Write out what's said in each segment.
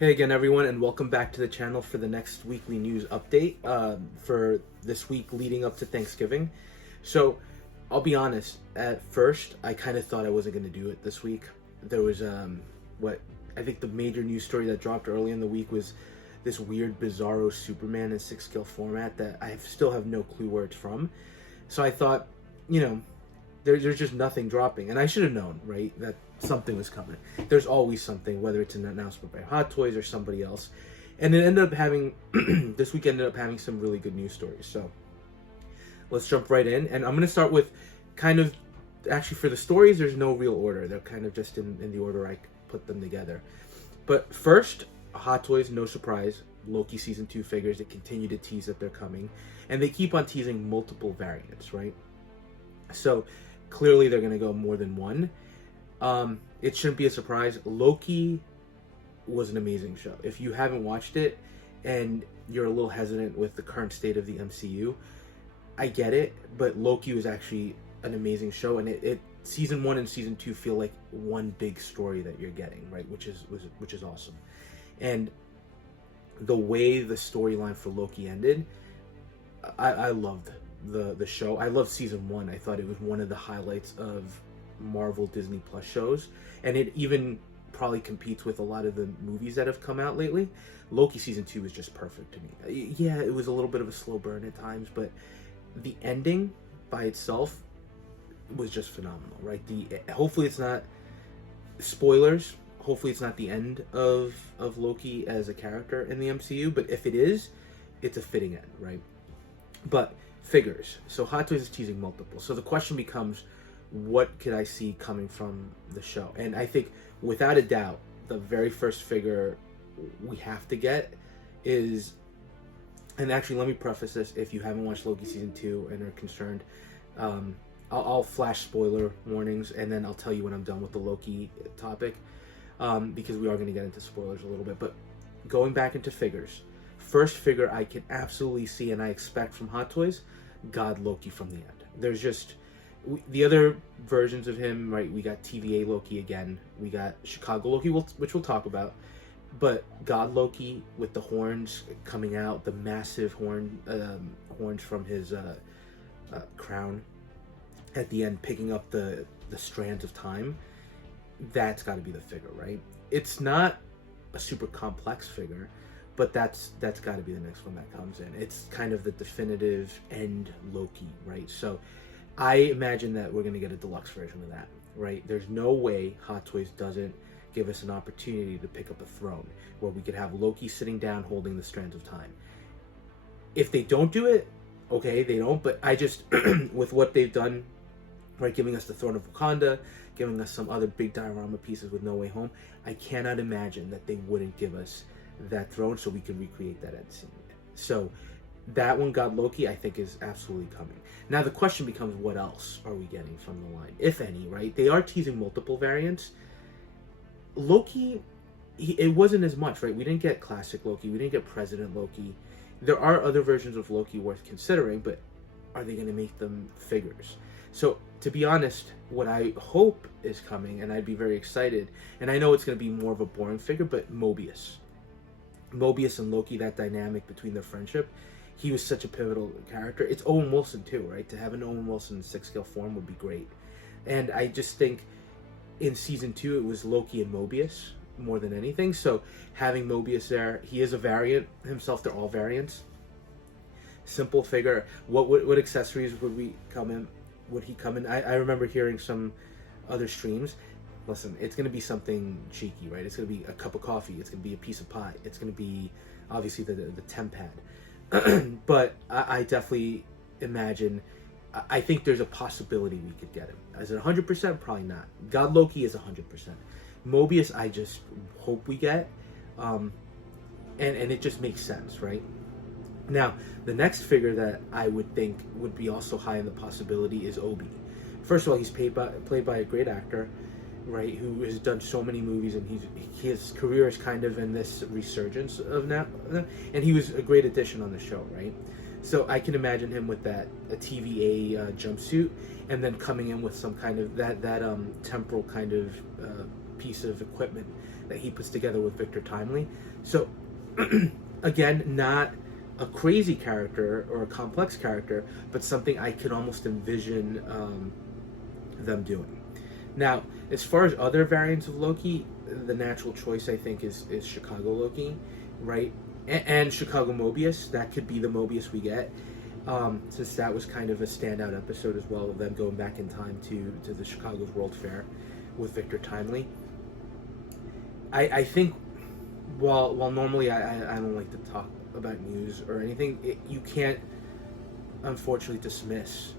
Hey again, everyone, and welcome back to the channel for the next weekly news update for this week leading up to Thanksgiving. So, I'll be honest, at first, I kind of thought I wasn't going to do it this week. There was, what I think the major news story that dropped early in the week was this weird, bizarro Superman in 6-scale format that I still have no clue where it's from. So I thought, there's just nothing dropping, and I should have known, right, that something was coming. There's always something, whether it's an announcement by Hot Toys or somebody else. And it ended up having this week ended up having some really good news stories. So let's jump right in, and I'm going to start with kind of, actually, for the stories there's no real order. They're kind of just in the order I put them together. But first, Hot Toys, no surprise, Loki season 2 figures. They continue to tease that they're coming, and they keep on teasing multiple variants, right? So clearly they're going to go more than one. It shouldn't be a surprise. Loki was an amazing show. If you haven't watched it and you're a little hesitant with the current state of the MCU, I get it, but Loki was actually an amazing show, and it season 1 and season 2 feel like one big story that you're getting, right? Which is awesome. And the way the storyline for Loki ended, I loved the show. I loved season 1. I thought it was one of the highlights of Marvel Disney Plus shows, and it even probably competes with a lot of the movies that have come out lately. Loki season 2 was just perfect to me. Yeah, it was a little bit of a slow burn at times, but the ending by itself was just phenomenal, right? Hopefully it's not spoilers. Hopefully it's not the end of Loki as a character in the MCU, but if it is, it's a fitting end, right? But figures. So Hot Toys is teasing multiple. So the question becomes, what could I see coming from the show? And I think, without a doubt, the very first figure we have to get is, and actually let me preface this, if you haven't watched Loki season 2 and are concerned, I'll flash spoiler warnings, and then I'll tell you when I'm done with the Loki topic, because we are going to get into spoilers a little bit. But going back into figures, first figure I can absolutely see and I expect from Hot Toys, God Loki from the end. There's just the other versions of him, right? We got TVA Loki again. We got Chicago Loki, which we'll talk about. But God Loki with the horns coming out, the massive horns from his crown at the end, picking up the strands of time. That's got to be the figure, right? It's not a super complex figure, but that's got to be the next one that comes in. It's kind of the definitive end Loki, right? So I imagine that we're going to get a deluxe version of that, right? There's no way Hot Toys doesn't give us an opportunity to pick up a throne where we could have Loki sitting down holding the strands of time. If they don't do it, okay, they don't, but I just, with what they've done, right, giving us the Throne of Wakanda, giving us some other big diorama pieces with No Way Home, I cannot imagine that they wouldn't give us that throne so we can recreate that end scene. So that one, God Loki, I think is absolutely coming. Now the question becomes, what else are we getting from the line, if any, right? They are teasing multiple variants. Loki, it wasn't as much, right? We didn't get classic Loki. We didn't get President Loki. There are other versions of Loki worth considering, but are they going to make them figures? So, to be honest, what I hope is coming, and I'd be very excited, and I know it's going to be more of a boring figure, but Mobius. Mobius and Loki, that dynamic between their friendship, he was such a pivotal character. It's Owen Wilson too, right? To have an Owen Wilson in 6-scale form would be great. And I just think in season 2 it was Loki and Mobius more than anything. So having Mobius there, he is a variant himself. They're all variants. Simple figure. What accessories would he come in? I remember hearing some other streams. Listen, it's going to be something cheeky, right? It's going to be a cup of coffee. It's going to be a piece of pie. It's going to be, obviously, the temp pad. But I definitely imagine, I think there's a possibility we could get him. Is it 100%? Probably not. God Loki is 100%. Mobius, I just hope we get. And it just makes sense, right? Now, the next figure that I would think would be also high in the possibility is Obi. First of all, he's played by a great actor, right, who has done so many movies, and his career is kind of in this resurgence of now, and he was a great addition on the show, right? So I can imagine him with a TVA jumpsuit, and then coming in with some kind of that temporal kind of piece of equipment that he puts together with Victor Timely. So, again, not a crazy character or a complex character, but something I could almost envision them doing. Now, as far as other variants of Loki, the natural choice, I think, is Chicago Loki, right? And Chicago Mobius. That could be the Mobius we get, since that was kind of a standout episode as well, of them going back in time to the Chicago's World Fair with Victor Timely. I think, while normally I don't like to talk about news or anything, you can't, unfortunately, dismiss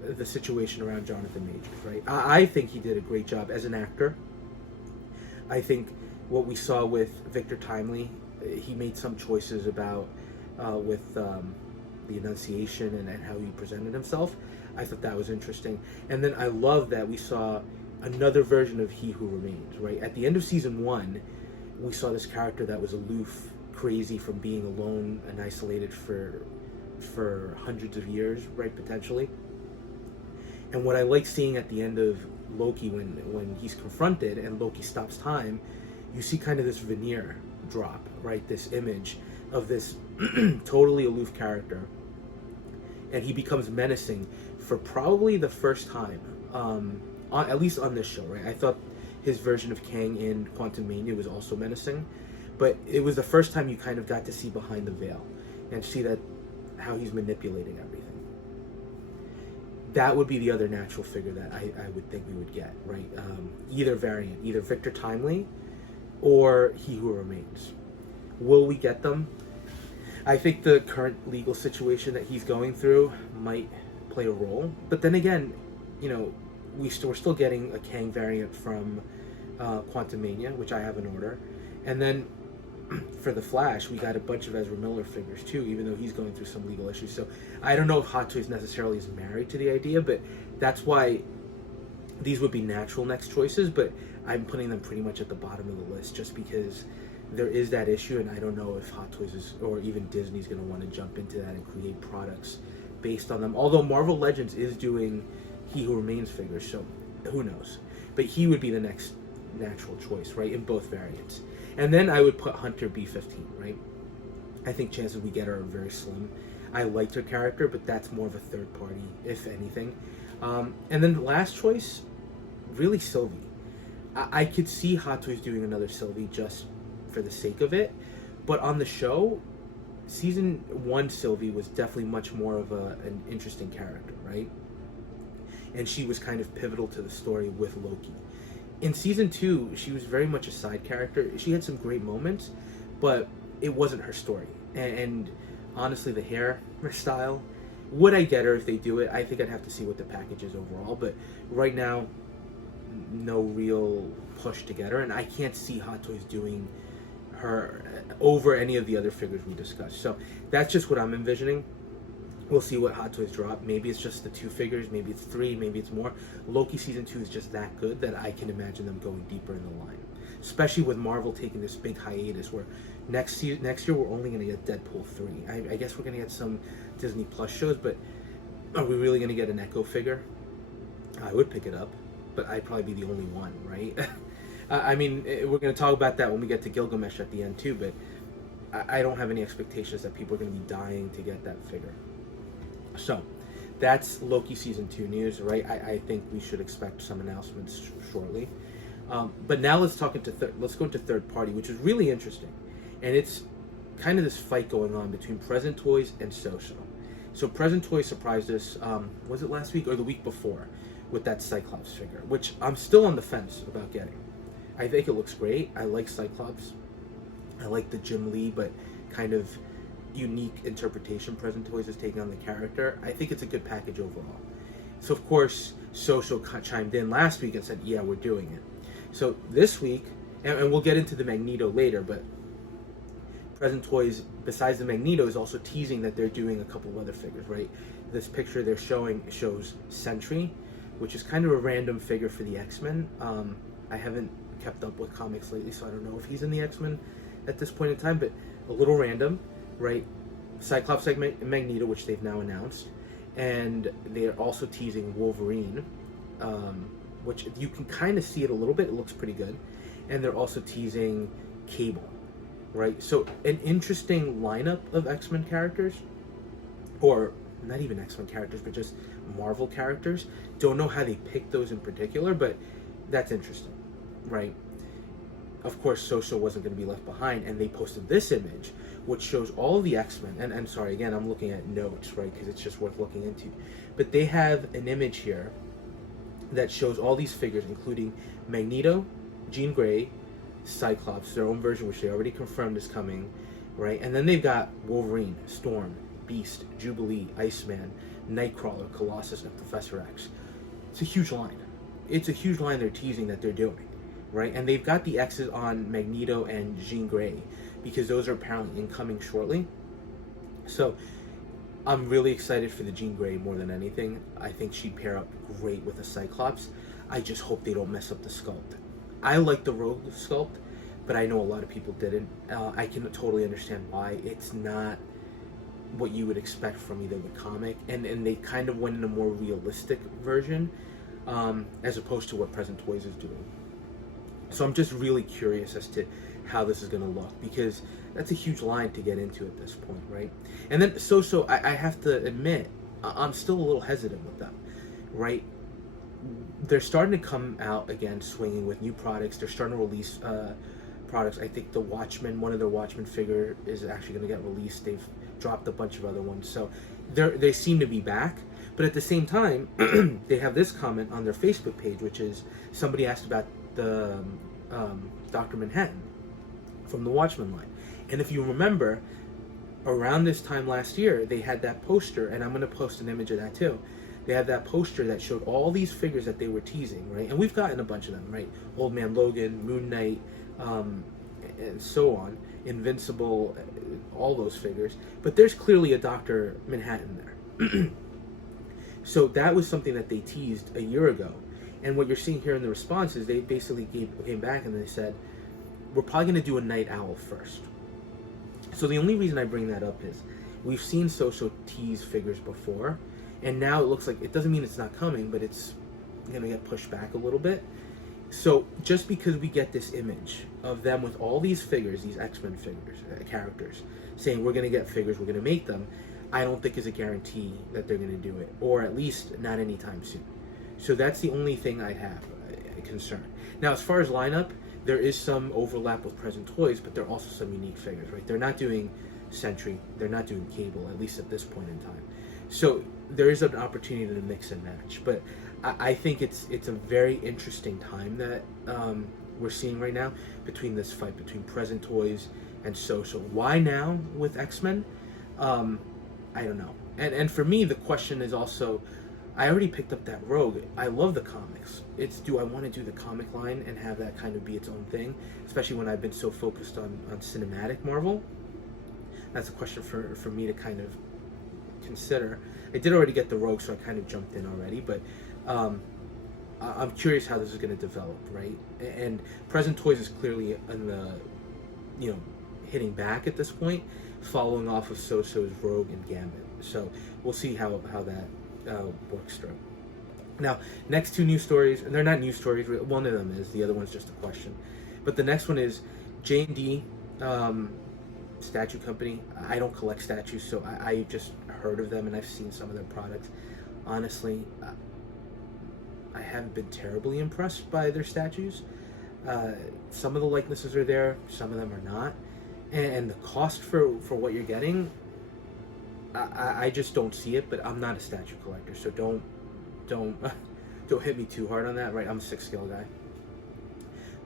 the situation around Jonathan Majors, right? I think he did a great job as an actor. I think what we saw with Victor Timely, he made some choices about with the enunciation and how he presented himself. I thought that was interesting. And then I love that we saw another version of He Who Remains, right? At the end of season 1, we saw this character that was aloof, crazy from being alone and isolated for hundreds of years, right, potentially. And what I like seeing at the end of Loki, when he's confronted and Loki stops time, you see kind of this veneer drop, right? This image of this totally aloof character. And he becomes menacing for probably the first time, at least on this show, right? I thought his version of Kang in Quantumania was also menacing, but it was the first time you kind of got to see behind the veil and see that how he's manipulating everything. That would be the other natural figure that I would think we would get, right? Either variant, either Victor Timely or He Who Remains. Will we get them? I think the current legal situation that he's going through might play a role. But then again, you know, we're still getting a Kang variant from Quantumania, which I have in order. And then for the Flash, we got a bunch of Ezra Miller figures too, even though he's going through some legal issues. So I don't know if Hot Toys necessarily is married to the idea, but that's why these would be natural next choices. But I'm putting them pretty much at the bottom of the list just because there is that issue, and I don't know if Hot Toys is, or even Disney's going to want to jump into that and create products based on them. Although Marvel Legends is doing He Who Remains figures, so who knows. But he would be the next natural choice, right, in both variants. And then I would put Hunter B-15, right? I think chances we get her are very slim. I liked her character, but that's more of a third party, if anything. And then the last choice, really Sylvie. I could see Hot Toys doing another Sylvie just for the sake of it. But on the show, season 1 Sylvie was definitely much more of an interesting character, right? And she was kind of pivotal to the story with Loki. In season 2, she was very much a side character. She had some great moments, but it wasn't her story. And honestly, the hairstyle, would I get her if they do it? I think I'd have to see what the package is overall. But right now, no real push to get her. And I can't see Hot Toys doing her over any of the other figures we discussed. So that's just what I'm envisioning. We'll see what Hot Toys drop. Maybe it's just the 2 figures, maybe it's 3, maybe it's more. Loki Season 2 is just that good that I can imagine them going deeper in the line. Especially with Marvel taking this big hiatus where next year we're only going to get Deadpool 3. I guess we're going to get some Disney Plus shows, but are we really going to get an Echo figure? I would pick it up, but I'd probably be the only one, right? I mean, we're going to talk about that when we get to Gilgamesh at the end too, but I don't have any expectations that people are going to be dying to get that figure. So, that's Loki Season 2 news, right? I think we should expect some announcements shortly. But now let's go into third party, which is really interesting. And it's kind of this fight going on between Present Toys and SooSoo. So Present Toys surprised us, was it last week or the week before, with that Cyclops figure, which I'm still on the fence about getting. I think it looks great. I like Cyclops. I like the Jim Lee, but kind of unique interpretation Present Toys is taking on the character. I think it's a good package overall. So of course SooSoo chimed in last week and said, yeah, we're doing it. So this week, and we'll get into the Magneto later, but Present Toys, besides the Magneto, is also teasing that they're doing a couple of other figures, right? This picture they're showing shows Sentry, which is kind of a random figure for the X-Men. I haven't kept up with comics lately, so I don't know if he's in the X-Men at this point in time, but a little random. Right, Cyclops and Magneto, which they've now announced, and they are also teasing Wolverine which you can kind of see it a little bit. It looks pretty good. And they're also teasing Cable, right? So an interesting lineup of X-Men characters, or not even X-Men characters, but just Marvel characters. Don't know how they picked those in particular, but that's interesting, right? Of course, SooSoo wasn't going to be left behind, and they posted this image, which shows all of the X-Men. And sorry, again, I'm looking at notes, right, because it's just worth looking into. But they have an image here that shows all these figures, including Magneto, Jean Grey, Cyclops, their own version, which they already confirmed is coming, right? And then they've got Wolverine, Storm, Beast, Jubilee, Iceman, Nightcrawler, Colossus, and Professor X. It's a huge line. It's a huge line they're teasing that they're doing, right? And they've got the X's on Magneto and Jean Grey because those are apparently incoming shortly. So I'm really excited for the Jean Grey more than anything. I think she'd pair up great with a Cyclops. I just hope they don't mess up the sculpt. I like the Rogue sculpt, but I know a lot of people didn't. I can totally understand why. It's not what you would expect from either the comic, and they kind of went in a more realistic version, as opposed to what Present Toys is doing. So I'm just really curious as to how this is going to look, because that's a huge line to get into at this point, right? And then SooSoo, I have to admit, I'm still a little hesitant with them, right? They're starting to come out again swinging with new products. They're starting to release products. I think the Watchmen, one of their Watchmen figure is actually going to get released. They've dropped a bunch of other ones. So they seem to be back. But at the same time, they have this comment on their Facebook page, which is somebody asked about the Dr. Manhattan from the Watchmen line. And if you remember, around this time last year, they had that poster, and I'm going to post an image of that too. They had that poster that showed all these figures that they were teasing, right? And we've gotten a bunch of them, right? Old Man Logan, Moon Knight, and so on. Invincible, all those figures. But there's clearly a Dr. Manhattan there. So that was something that they teased a year ago. And what you're seeing here in the response is they basically came back and they said, we're probably going to do a Night Owl first. So the only reason I bring that up is we've seen SooSoo tease figures before, and now it looks like, it doesn't mean it's not coming, but it's going to get pushed back a little bit. So just because we get this image of them with all these figures, these X-Men figures, characters, saying we're going to get figures, we're going to make them, I don't think is a guarantee that they're going to do it, or at least not anytime soon. So that's the only thing I have a concern. Now, as far as lineup, there is some overlap with Present Toys, but there are also some unique figures, right? They're not doing Sentry, they're not doing Cable, at least at this point in time. So there is an opportunity to mix and match, but I think it's a very interesting time that we're seeing right now between this fight between Present Toys and SooSoo. Why now with X-Men? I don't know. And for me, the question is also, I already picked up that Rogue. I love the comics. It's, do I want to do the comic line and have that kind of be its own thing? Especially when I've been so focused on cinematic Marvel. That's a question for me to kind of consider. I did already get the Rogue, so I kind of jumped in already, but I'm curious how this is going to develop, right? And Present Toys is clearly in the, hitting back at this point, following off of SooSoo's Rogue and Gambit. So we'll see how that works through. Now, next two news stories, and they're not news stories. One of them is, the other one's just a question. But the next one is J&D statue company. I don't collect statues, so I just heard of them and I've seen some of their products. Honestly, I haven't been terribly impressed by their statues. Some of the likenesses are there, some of them are not. And the cost for what you're getting, I just don't see it. But I'm not a statue collector, so don't hit me too hard on that, right? I'm a 6-scale guy.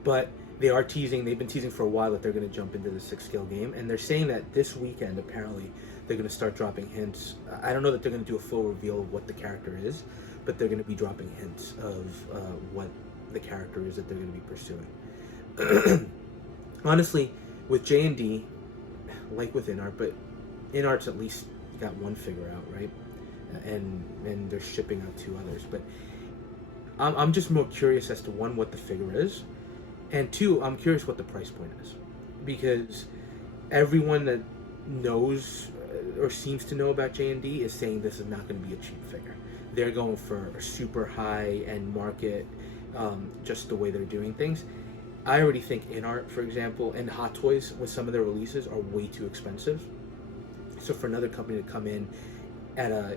But they are teasing, they've been teasing for a while that they're going to jump into the 6-scale game, and they're saying that this weekend apparently they're going to start dropping hints. I don't know that they're going to do a full reveal of what the character is, but they're going to be dropping hints of what the character is that they're going to be pursuing. Honestly, with J&D, like with InArt, but InArt's at least got one figure out, right? And they're shipping out 2 others. But I'm just more curious as to, one, what the figure is, and 2, I'm curious what the price point is, because everyone that knows or seems to know about J&D is saying this is not going to be a cheap figure. They're going for a super high-end market just the way they're doing things. I already think InArt, for example, and Hot Toys with some of their releases are way too expensive. So for another company to come in at a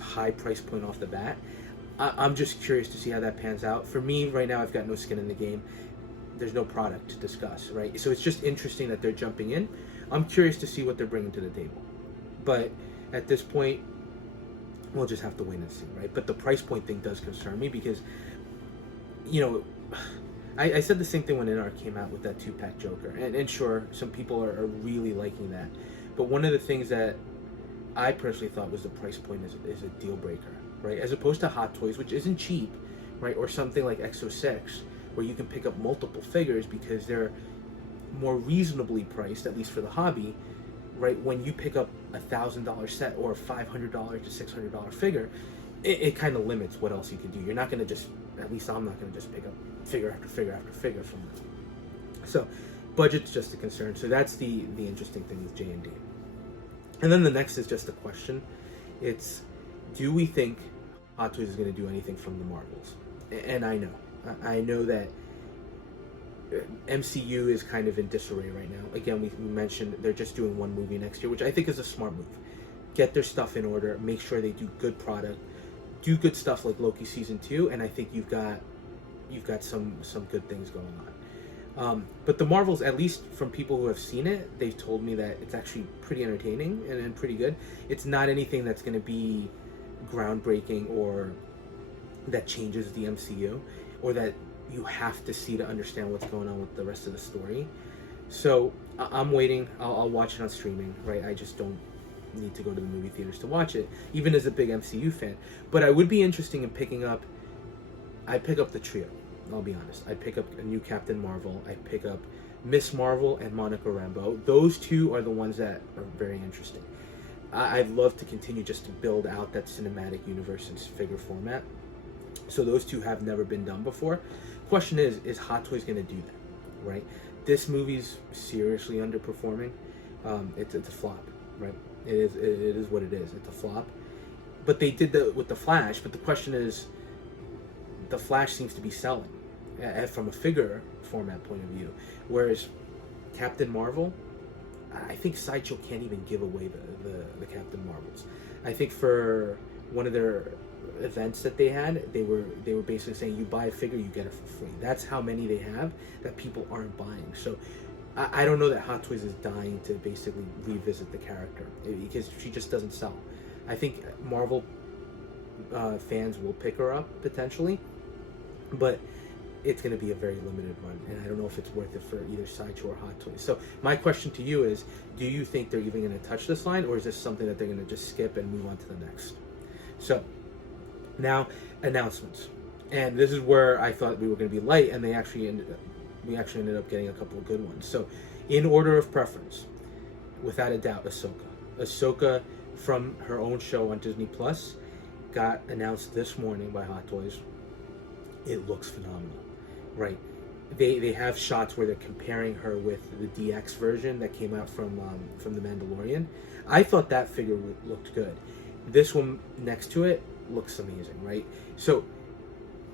high price point off the bat, I'm just curious to see how that pans out. For me, right now, I've got no skin in the game. There's no product to discuss, right? So it's just interesting that they're jumping in. I'm curious to see what they're bringing to the table. But at this point, we'll just have to wait and see, right? But the price point thing does concern me because, you know, I said the same thing when InArt came out with that 2-pack Joker. And sure, some people are really liking that. But one of the things that I personally thought was the price point is a deal breaker, right? As opposed to Hot Toys, which isn't cheap, right? Or something like X06, where you can pick up multiple figures because they're more reasonably priced, at least for the hobby, right? When you pick up $1,000 set or a $500 to $600 figure, it kind of limits what else you can do. You're not going to just, at least I'm not going to just pick up figure after figure after figure from them. So budget's just a concern. So that's the interesting thing with J&D. And then the next is just a question. It's, do we think Hot Toys is going to do anything from the Marvels? And I know that MCU is kind of in disarray right now. Again, we mentioned they're just doing one movie next year, which I think is a smart move. Get their stuff in order, make sure they do good product, do good stuff like Loki season 2, and I think you've got some good things going on. But the Marvels, at least from people who have seen it, they've told me that it's actually pretty entertaining and pretty good. It's not anything that's going to be groundbreaking or that changes the MCU or that you have to see to understand what's going on with the rest of the story. So I'm waiting. I'll watch it on streaming, right? I just don't need to go to the movie theaters to watch it, even as a big MCU fan. But I would be interested in picking up, I'd pick up the trio, I'll be honest. I'd pick up a new Captain Marvel, I'd pick up Miss Marvel and Monica Rambeau. Those two are the ones that are very interesting. I'd love to continue just to build out that cinematic universe in figure format. So those two have never been done before. Question is Hot Toys going to do that, right? This movie's seriously underperforming. It's a flop, right? It is what it is. It's a flop. But they did that with the Flash. But the question is, the Flash seems to be selling from a figure format point of view, whereas Captain Marvel, I think Sideshow can't even give away the Captain Marvels. I think for one of their events that they had, they were basically saying, you buy a figure, you get it for free. That's how many they have that people aren't buying. So I don't know that Hot Toys is dying to basically revisit the character because she just doesn't sell. I think Marvel fans will pick her up potentially, but it's going to be a very limited run, and I don't know if it's worth it for either Sideshow or Hot Toys. So my question to you is, do you think they're even going to touch this line, or is this something that they're going to just skip and move on to the next? So now, announcements. And this is where I thought we were going to be light, and we actually ended up getting a couple of good ones. So in order of preference, without a doubt, Ahsoka. Ahsoka from her own show on Disney Plus got announced this morning by Hot Toys. It looks phenomenal, right? They have shots where they're comparing her with the DX version that came out from The Mandalorian. I thought that figure looked good. This one next to it looks amazing, right? So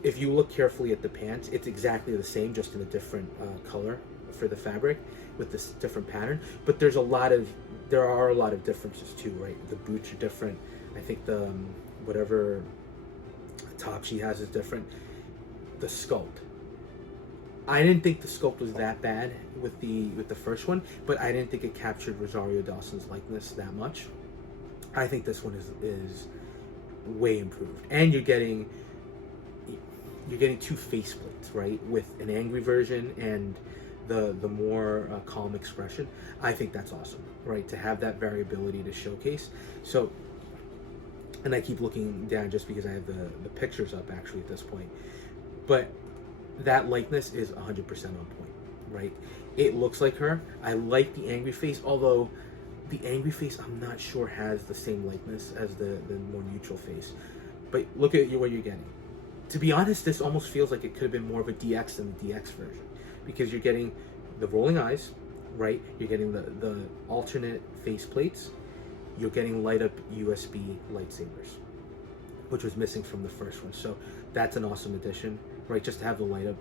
if you look carefully at the pants, it's exactly the same, just in a different color for the fabric with this different pattern. But there are a lot of differences too, right? The boots are different. I think the whatever top she has is different. The sculpt, I didn't think the sculpt was that bad with the first one, but I didn't think it captured Rosario Dawson's likeness that much. I think this one is way improved, and you're getting two faceplates, right, with an angry version and the more calm expression. I think that's awesome, right, to have that variability to showcase. So, and I keep looking down just because I have the pictures up actually at this point. But that likeness is 100% on point, right? It looks like her. I like the angry face, although the angry face I'm not sure has the same likeness as the more neutral face. But look at what you're getting. To be honest, this almost feels like it could have been more of a DX than the DX version, because you're getting the rolling eyes, right? You're getting the alternate face plates. You're getting light up USB lightsabers, which was missing from the first one. So that's an awesome addition. right? Just to have the light up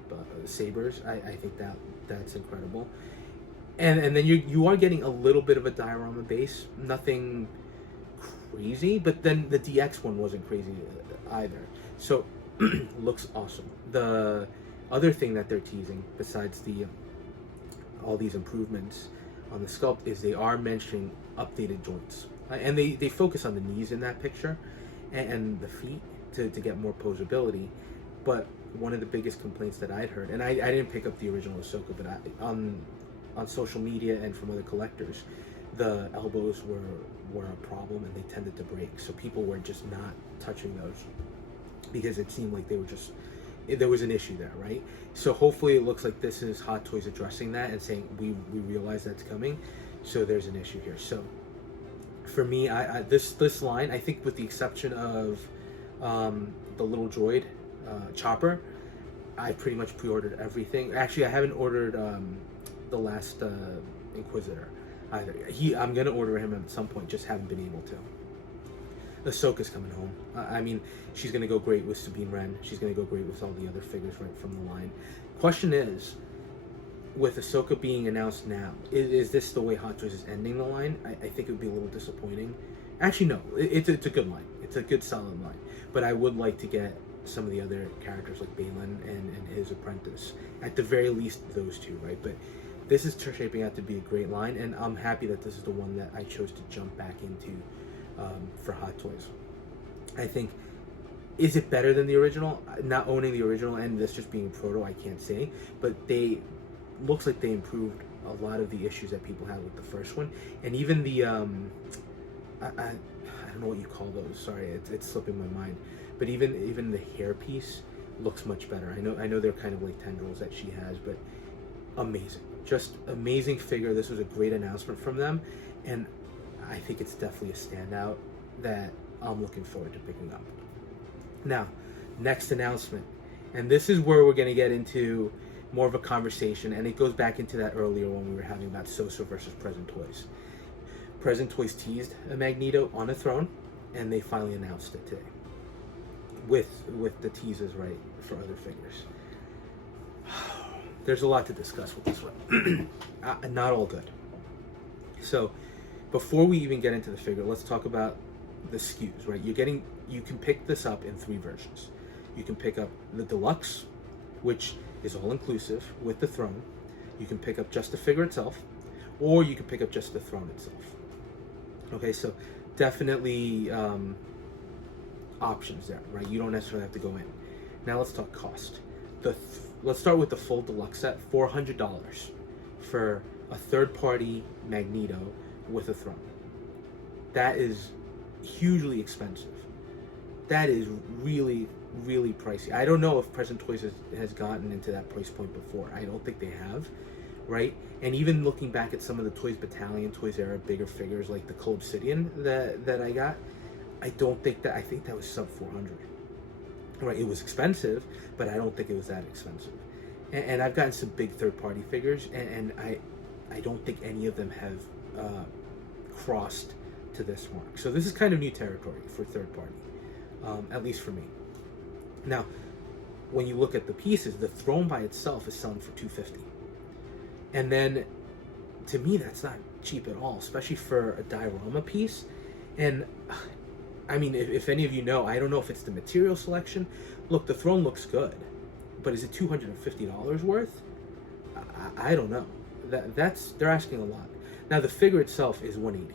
sabers, I think that's incredible. And then you are getting a little bit of a diorama base, nothing crazy, but then the DX one wasn't crazy either. So looks awesome. The other thing that they're teasing, besides the all these improvements on the sculpt, is they are mentioning updated joints, and they focus on the knees in that picture and the feet to get more posability. But one of the biggest complaints that I'd heard, and I didn't pick up the original Ahsoka, but on social media and from other collectors, the elbows were a problem and they tended to break. So people were just not touching those because it seemed like there was an issue there, right? So hopefully it looks like this is Hot Toys addressing that and saying we realize that's coming, so there's an issue here. So for me, this line, I think with the exception of the little droid Chopper, I pretty much pre-ordered everything. Actually, I haven't ordered the last Inquisitor either. I'm gonna order him at some point, just haven't been able to. Ahsoka's coming home. I mean, she's gonna go great with Sabine Wren. She's gonna go great with all the other figures right from the line. Question is, with Ahsoka being announced now, is this the way Hot Toys is ending the line? I think it would be a little disappointing. Actually, no. It's a good line. It's a good, solid line. But I would like to get some of the other characters like Balin and his apprentice. At the very least, those two, right? But this is shaping out to be a great line, and I'm happy that this is the one that I chose to jump back into for Hot Toys. I think, is it better than the original? Not owning the original and this just being proto, I can't say, but looks like they improved a lot of the issues that people had with the first one, and even the I don't know what you call those. Sorry, it's slipping my mind. But even the hair piece looks much better. I know they're kind of like tendrils that she has, but amazing, just amazing figure. This was a great announcement from them, and I think it's definitely a standout that I'm looking forward to picking up. Now, next announcement, and this is where we're going to get into more of a conversation, and it goes back into that earlier one we were having about SooSoo versus Present Toys. Present Toys teased a Magneto on a throne, and they finally announced it today with the teasers right for other figures. There's a lot to discuss with this one. Not all good. So before we even get into the figure, let's talk about the SKUs, right? You can pick this up in 3 versions. You can pick up the deluxe, which is all inclusive with the throne. You can pick up just the figure itself, or you can pick up just the throne itself. Okay, so definitely options there, right? You don't necessarily have to go in. Now let's talk cost. Let's start with the full deluxe set, $400 for a third-party Magneto with a throne. That is hugely expensive. That is really, really pricey. I don't know if Present Toys has gotten into that price point before. I don't think they have, right? And even looking back at some of the Toys Battalion, Toys Era bigger figures like the Cull Obsidian that I got, I think that was sub 400. Right, it was expensive, but I don't think it was that expensive. And I've gotten some big third-party figures, and I don't think any of them have crossed to this mark. So this is kind of new territory for third-party, at least for me. Now, when you look at the pieces, the throne by itself is selling for $250, and then to me that's not cheap at all, especially for a diorama piece. And I mean, if any of you know, I don't know if it's the material selection. Look, the throne looks good, but is it $250 worth? I don't know. They're asking a lot. Now the figure itself is $180,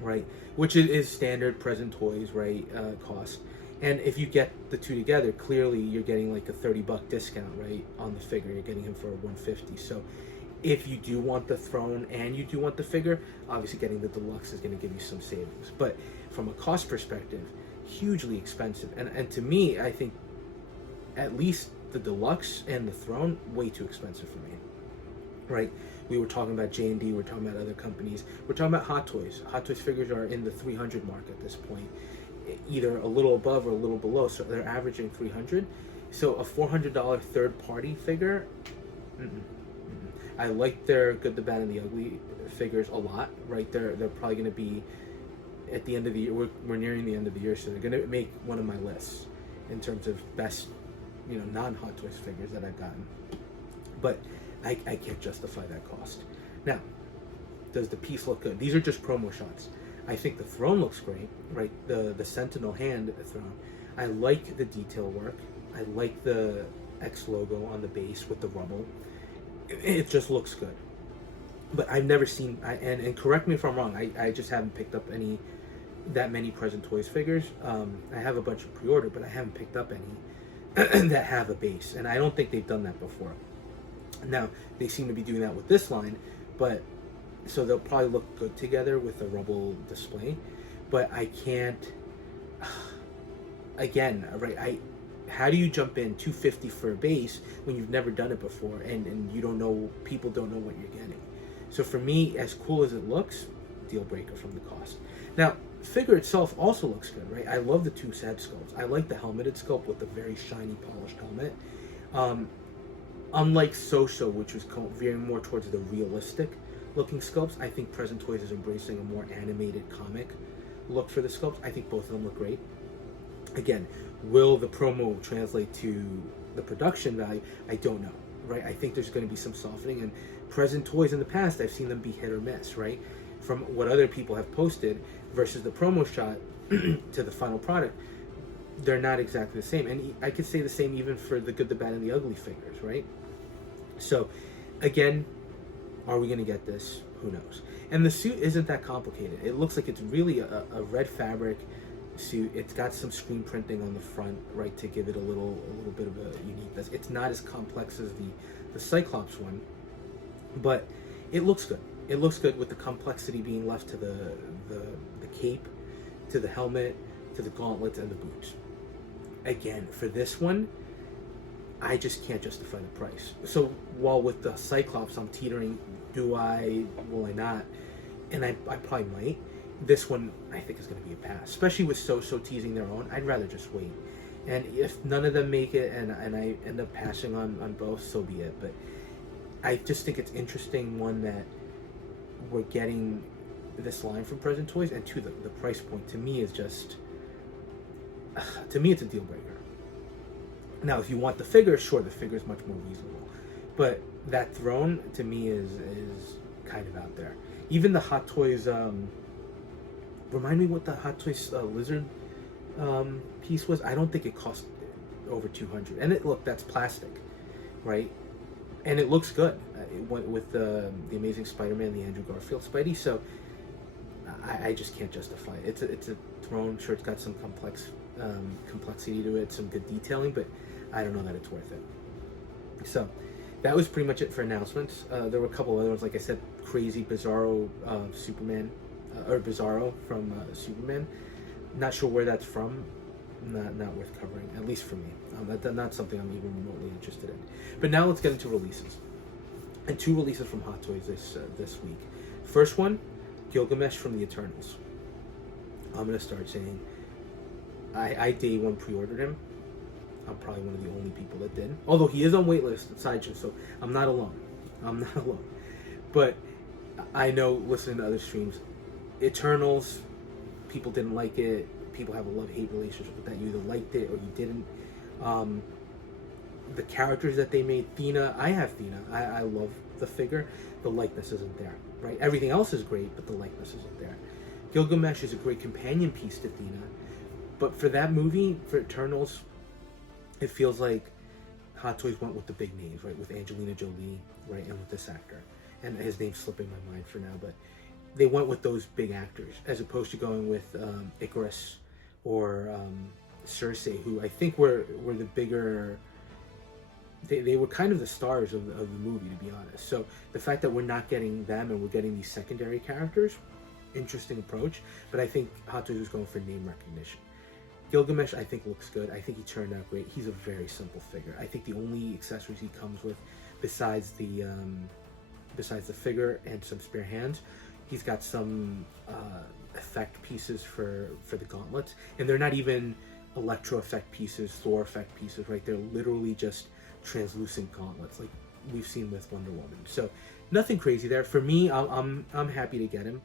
right? Which is standard Present Toys, right? Cost. And if you get the two together, clearly you're getting like a $30 discount, right, on the figure. You're getting him for $150. So if you do want the throne and you do want the figure, obviously getting the deluxe is going to give you some savings. But from a cost perspective, hugely expensive. And to me, I think at least the deluxe and the throne, way too expensive for me, right? We were talking about J&D, we're talking about other companies, we're talking about Hot Toys. Hot Toys figures are in the 300 mark at this point, either a little above or a little below, so they're averaging 300. So a $400 third-party figure, I like their Good, the Bad, and the Ugly figures a lot, right? They're probably going to be, at the end of the year, we're nearing the end of the year, so they're going to make one of my lists in terms of best non-Hot Toys figures that I've gotten. But I can't justify that cost. Now, does the piece look good? These are just promo shots. I think the throne looks great, right? The Sentinel hand throne. I like the detail work. I like the X logo on the base with the rubble. It just looks good. But I've never seen, and correct me if I'm wrong, I just haven't picked up that many Present Toys figures. I have a bunch of pre-order, but I haven't picked up any that have a base, and I don't think they've done that before. Now, they seem to be doing that with this line, but so they'll probably look good together with the rubble display, but I can't, again, right, how do you jump in $250 for a base when you've never done it before, and you don't know, people don't know what you're getting? So for me, as cool as it looks, deal breaker from the cost. Now, the figure itself also looks good, right? I love the two head sculpts. I like the helmeted sculpt with the very shiny, polished helmet. Unlike SooSoo, which was veering more towards the realistic looking sculpts, I think Present Toys is embracing a more animated comic look for the sculpts. I think both of them look great. Again, will the promo translate to the production value? I don't know, right? I think there's going to be some softening, and Present Toys in the past, I've seen them be hit or miss, right? From what other people have posted versus the promo shot to the final product, they're not exactly the same. And I could say the same even for the Good, the Bad, and the Ugly figures, right? So, again, are we going to get this? Who knows? And the suit isn't that complicated. It looks like it's really a red fabric suit. It's got some screen printing on the front, right, to give it a little bit of a uniqueness. It's not as complex as the Cyclops one, but it looks good. It looks good with the complexity being left to the cape, to the helmet, to the gauntlets, and the boots. Again, for this one, I just can't justify the price. So while with the Cyclops I'm teetering, will I not? And I probably might. This one I think is going to be a pass, especially with SooSoo teasing their own. I'd rather just wait. And if none of them make it and I end up passing on both, so be it. But I just think it's interesting, one, that we're getting this line from Present Toys, and two, the price point to me is just, to me it's a deal breaker. Now, if you want the figure, sure, the figure is much more reasonable, but that throne to me is kind of out there. Even the Hot Toys, remind me what the Hot Toys lizard piece was. I don't think it cost over $200, and look, that's plastic, right? And it looks good. It went with the Amazing Spider-Man, the Andrew Garfield Spidey. So I just can't justify it. It's a throne. Sure, it's got some complexity to it, some good detailing, but I don't know that it's worth it. So that was pretty much it for announcements. There were a couple other ones, like I said, crazy Bizarro Superman, or Bizarro from Superman. Not sure where that's from. Not worth covering, at least for me. That's not something I'm even remotely interested in. But now let's get into releases. And two releases from Hot Toys this week. First one, Gilgamesh from the Eternals. I'm going to start saying, I day one pre-ordered him. I'm probably one of the only people that did. Although he is on waitlist at Sideshow, so I'm not alone. But I know, listening to other streams, Eternals, people didn't like it. People have a love-hate relationship with that. You either liked it or you didn't. The characters that they made, Thena, I have Thena. I love the figure. The likeness isn't there, right? Everything else is great, but the likeness isn't there. Gilgamesh is a great companion piece to Thena. But for that movie, for Eternals, it feels like Hot Toys went with the big names, right? With Angelina Jolie, right? And with this actor. And his name's slipping my mind for now, but they went with those big actors as opposed to going with Icarus or Cersei, who I think were the bigger. They were kind of the stars of the movie, to be honest. So the fact that we're not getting them and we're getting these secondary characters, interesting approach. But I think Hot Toys was going for name recognition. Gilgamesh, I think, looks good. I think he turned out great. He's a very simple figure. I think the only accessories he comes with, besides the figure and some spare hands, he's got some effect pieces for the gauntlets, and they're not even electro effect pieces, Thor effect pieces, right? They're literally just translucent gauntlets, like we've seen with Wonder Woman. So nothing crazy there. For me, I'm happy to get him.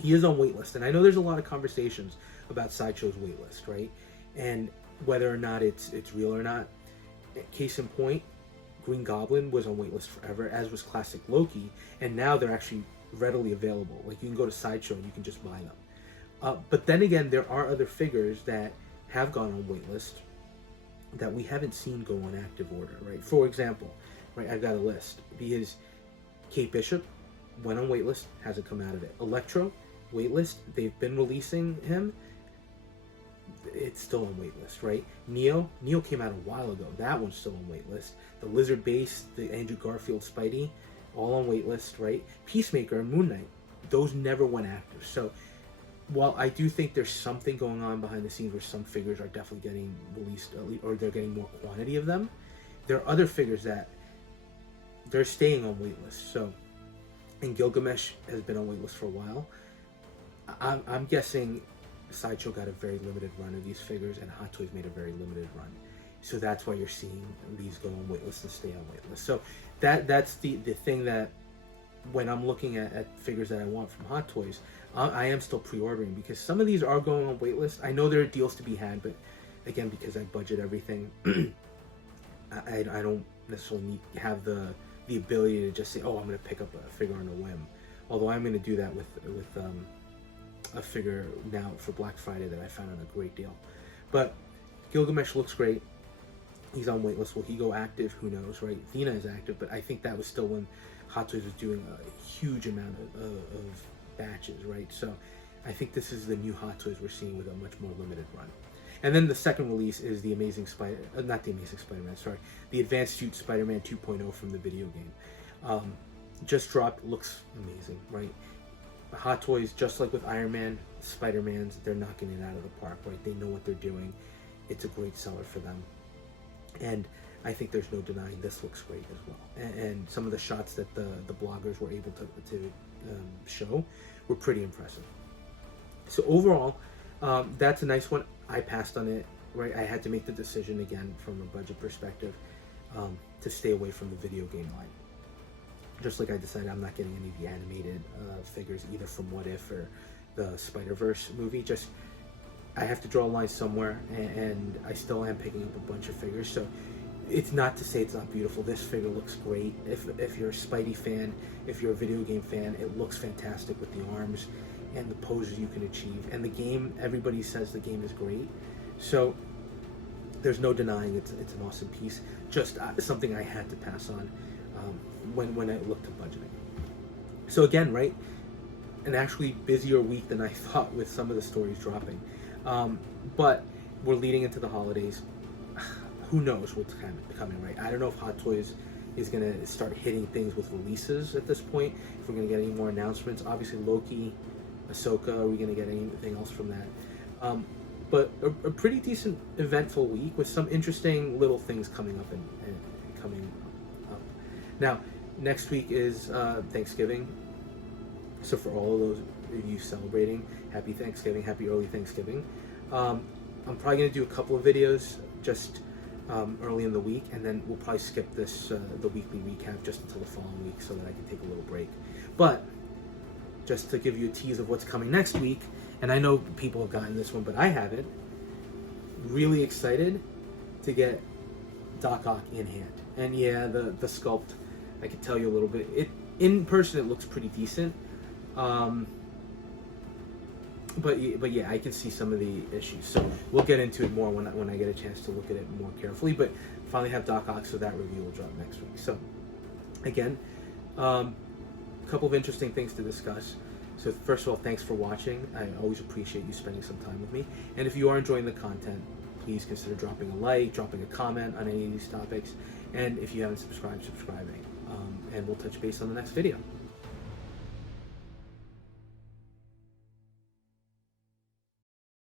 He is on waitlist, and I know there's a lot of conversations about Sideshow's waitlist, right? And whether or not it's real or not. Case in point, Green Goblin was on waitlist forever, as was classic Loki, and now they're actually readily available. Like, you can go to Sideshow and you can just buy them. But then again, there are other figures that have gone on waitlist that we haven't seen go on active order, right? For example, right, I've got a list, because Kate Bishop went on waitlist, hasn't come out of it. Electro, waitlist, they've been releasing him, it's still on waitlist, right? Neo came out a while ago, that one's still on waitlist. The Lizard Base, the Andrew Garfield Spidey, all on waitlist, right? Peacemaker and Moon Knight, those never went active. So while I do think there's something going on behind the scenes where some figures are definitely getting released, or they're getting more quantity of them, there are other figures that they're staying on waitlist. So, and Gilgamesh has been on waitlist for a while. I'm guessing Sideshow got a very limited run of these figures, and Hot Toys made a very limited run. So that's why you're seeing these go on waitlist and stay on waitlist. So that's the thing that when I'm looking at figures that I want from Hot Toys, I am still pre-ordering, because some of these are going on waitlist. I know there are deals to be had, but again, because I budget everything, I don't necessarily have the ability to just say, oh, I'm going to pick up a figure on a whim. Although I'm going to do that with a figure now for Black Friday that I found on a great deal. But Gilgamesh looks great. He's on waitlist. Will he go active? Who knows, right? Athena is active, but I think that was still when Hot Toys was doing a huge amount of batches, right? So I think this is the new Hot Toys we're seeing with a much more limited run. And then the second release is the Amazing not the Amazing Spider-Man, sorry, the Advanced Suit Spider-Man 2.0 from the video game. Just dropped, looks amazing, right? Hot Toys, just like with Iron Man, Spider-Mans, they're knocking it out of the park, right? They know what they're doing. It's a great seller for them. And I think there's no denying this looks great as well. And some of the shots that the bloggers were able to show were pretty impressive. So overall, that's a nice one. I passed on it, right? I had to make the decision again from a budget perspective to stay away from the video game line. Just like I decided I'm not getting any of the animated figures, either from What If or the Spider-Verse movie. Just, I have to draw a line somewhere, and I still am picking up a bunch of figures. So it's not to say it's not beautiful. This figure looks great. If you're a Spidey fan, if you're a video game fan, it looks fantastic with the arms and the poses you can achieve. And the game, everybody says the game is great. So there's no denying it's an awesome piece. Just something I had to pass on when I looked at budgeting. So again, right, an actually busier week than I thought with some of the stories dropping. But we're leading into the holidays. Who knows what's coming, right? I don't know if Hot Toys is going to start hitting things with releases at this point, if we're going to get any more announcements. Obviously, Loki, Ahsoka, are we going to get anything else from that? But a pretty decent, eventful week with some interesting little things coming up and coming up. Now, next week is Thanksgiving. So for all of those of you celebrating, happy Thanksgiving, happy early Thanksgiving. I'm probably going to do a couple of videos just early in the week, and then we'll probably skip this the weekly recap just until the following week so that I can take a little break. But just to give you a tease of what's coming next week, and I know people have gotten this one, but I haven't. Really excited to get Doc Ock in hand. And yeah, the sculpt, I can tell you a little bit. In person, it looks pretty decent. But yeah, I can see some of the issues. So we'll get into it more when I get a chance to look at it more carefully. But finally have Doc Ock, so that review will drop next week. So again, a couple of interesting things to discuss. So first of all, thanks for watching. I always appreciate you spending some time with me. And if you are enjoying the content, please consider dropping a like, dropping a comment on any of these topics. And if you haven't subscribed, subscribing. And we'll touch base on the next video.